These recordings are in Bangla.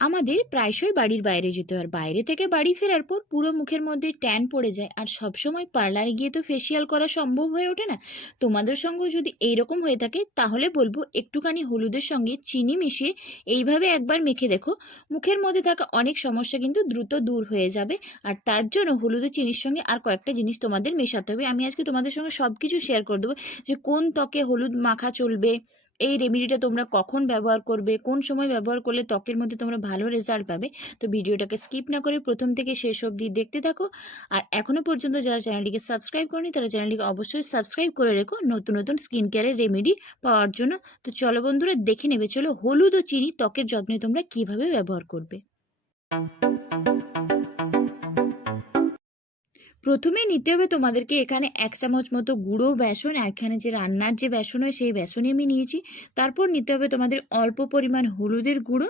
আমাদের প্রায়শই বাড়ির বাইরে যেতে হয়, আর বাইরে থেকে বাড়ি ফেরার পর পুরো মুখের মধ্যে ট্যান পড়ে যায়, আর সবসময় পার্লারে গিয়ে তো ফেসিয়াল করা সম্ভব হয়ে ওঠে না। তোমাদের সঙ্গেও যদি এইরকম হয়ে থাকে তাহলে বলবো একটুখানি হলুদের সঙ্গে চিনি মিশিয়ে এইভাবে একবার মেখে দেখো। মুখের মধ্যে থাকা অনেক সমস্যা কিন্তু দ্রুত দূর হয়ে যাবে। আর তার জন্য হলুদের চিনির সঙ্গে আর কয়েকটা জিনিস তোমাদের মেশাতে হবে। আমি আজকে তোমাদের সঙ্গে সব কিছু শেয়ার করে দেবো, যে কোন ত্বকে হলুদ মাখা চলবে, এই রেমেডিটা তোমরা কখন ব্যবহার করবে, কোন সময় ব্যবহার করলে ত্বকের মধ্যে তোমরা ভালো রেজাল্ট পাবে। তো ভিডিওটাকে স্কিপ না করে প্রথম থেকে শেষ অবধি দেখতে থাকো। আর এখনো পর্যন্ত যারা চ্যানেলটিকে সাবস্ক্রাইব করনি তারা চ্যানেলটিকে অবশ্যই সাবস্ক্রাইব করে রেখো নতুন নতুন স্কিন কেয়ারের রেমেডি পাওয়ার জন্য। তো চলো বন্ধুরা, দেখে নেবে চলো হলুদ ও চিনি ত্বকের যত্নে তোমরা কিভাবে ব্যবহার করবে। প্রথমেই নিতে হবে তোমাদেরকে এখানে 1 চামচ মতো গুঁড়ো বেসন, আর এখানে যে রান্নার যে বেসন হয় সেই বেসনই আমি নিয়েছি। তারপর নিতে হবে তোমাদের অল্প পরিমাণ হলুদের গুঁড়ো।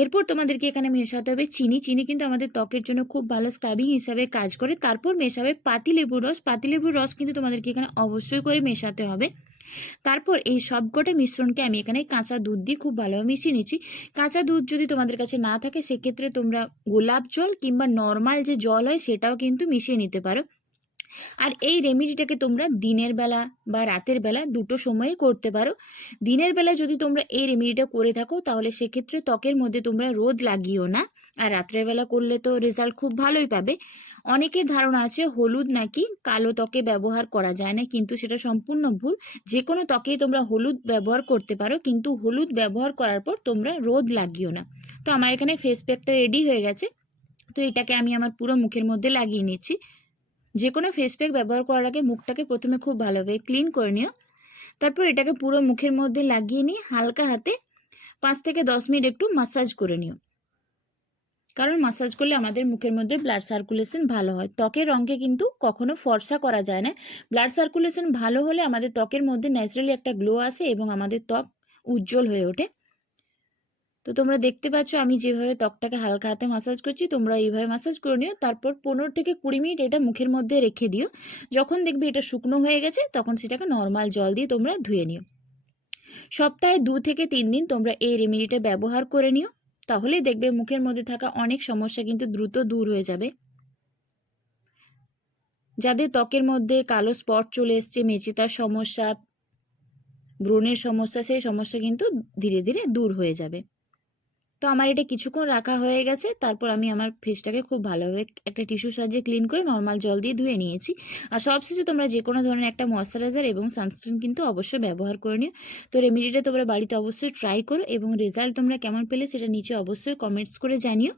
এরপর তোমাদেরকে এখানে মেশাতে হবে চিনি। চিনি কিন্তু আমাদের ত্বকের জন্য খুব ভালো স্ক্রাবিং হিসাবে কাজ করে। তারপর মেশাবে পাতিলেবুর রস। পাতিলেবুর রস কিন্তু তোমাদেরকে এখানে অবশ্যই করে মেশাতে হবে। তারপর এই সবকটা মিশ্রণকে আমি এখানে কাঁচা দুধ দিয়ে খুব ভালোভাবে মিশিয়ে নিচ্ছি। কাঁচা দুধ যদি তোমাদের কাছে না থাকে সেক্ষেত্রে তোমরা গোলাপ জল কিংবা নর্মাল যে জল হয় সেটাও কিন্তু মিশিয়ে নিতে পারো। আর এই রেমেডিটাকে তোমরা দিনের বেলা বা রাতের বেলা দুটো সময়ে করতে পারো। দিনের বেলা যদি তোমরা এই রেমেডিটা করে থাকো তাহলে সেক্ষেত্রে ত্বকের মধ্যে তোমরা রোদ লাগিও না, আর রাত্রের বেলা করলে তো রেজাল্ট খুব ভালোই পাবে। অনেকের ধারণা আছে হলুদ নাকি কালো ত্বকে ব্যবহার করা যায় না, কিন্তু সেটা সম্পূর্ণ ভুল। যে কোনো ত্বকেই তোমরা হলুদ ব্যবহার করতে পারো, কিন্তু হলুদ ব্যবহার করার পর তোমরা রোদ লাগিও না। তো আমার এখানে ফেস প্যাকটা রেডি হয়ে গেছে। তো এটাকে আমি আমার পুরো মুখের মধ্যে লাগিয়ে নিচ্ছি। যে কোনো ফেস প্যাক ব্যবহার করার আগে মুখটাকে প্রথমে খুব ভালোভাবে ক্লিন করে নিও। তারপর এটাকে পুরো মুখের মধ্যে লাগিয়ে নিয়ে হালকা হাতে 5 থেকে 10 মিনিট একটু মাসাজ করে নিও, কারণ মাসাজ করলে আমাদের মুখের মধ্যে ব্লাড সার্কুলেশন ভালো হয়। ত্বকের রঙকে কিন্তু কখনো ফর্সা করা যায় না। ব্লাড সার্কুলেশন ভালো হলে আমাদের ত্বকের মধ্যে ন্যাচারালি একটা গ্লো আসে এবং আমাদের ত্বক উজ্জ্বল হয়ে ওঠে। তো তোমরা দেখতে পাচ্ছ আমি যেভাবে ত্বকটাকে হালকা হাতে মাসাজ করছি, তোমরা এইভাবে মাসাজ করে নিও। তারপর 15 থেকে 20 মিনিট এটা মুখের মধ্যে রেখে দিও। যখন দেখবে এটা শুকনো হয়ে গেছে তখন সেটাকে নর্মাল জল দিয়ে তোমরা ধুয়ে নিও। সপ্তাহে 2 থেকে 3 দিন তোমরা এই রেমেডিটা ব্যবহার করে নিও, তাহলে দেখবে মুখের মধ্যে থাকা অনেক সমস্যা কিন্তু দ্রুত দূর হয়ে যাবে। যাদের ত্বকের মধ্যে কালো স্পট চলে এসছে, মেচেতার সমস্যা, ব্রণের সমস্যা, সেই সমস্যা কিন্তু ধীরে ধীরে দূর হয়ে যাবে। তো আমার এটা কিছুক্ষণ রাখা হয়ে গেছে। তারপর আমি আমার ফেসটাকে খুব ভালোভাবে একটা টিস্যুর সাহায্যে ক্লিন করে নর্মাল জল দিয়ে ধুয়ে নিয়েছি। আর সবশেষে তোমরা যে কোনো ধরনের একটা ময়শ্চারাইজার এবং সানস্ক্রিন কিন্তু অবশ্যই ব্যবহার করে নিও। তো রেমেডিটা তোমরা বাড়িতে অবশ্যই ট্রাই করো এবং রেজাল্ট তোমরা কেমন পেলে সেটা নিচে অবশ্যই কমেন্টস করে জানিও।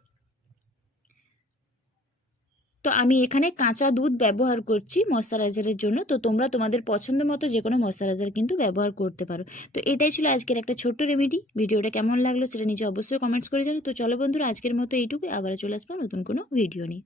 তো আমি এখানে কাঁচা দুধ ব্যবহার করছি ময়শ্চারাইজারের জন্য। তো তোমরা তোমাদের পছন্দ মতো যে কোনো ময়শ্চারাইজার কিন্তু ব্যবহার করতে পারো। তো এটাই ছিল আজকের একটা ছোট্ট রেমেডি। ভিডিওটা কেমন লাগলো সেটা নিচে অবশ্যই কমেন্টস করে জানিও। তো চলো বন্ধুরা, আজকের মতো এইটুকুই। আবার চলে আসবো নতুন কোনো ভিডিও নিয়ে।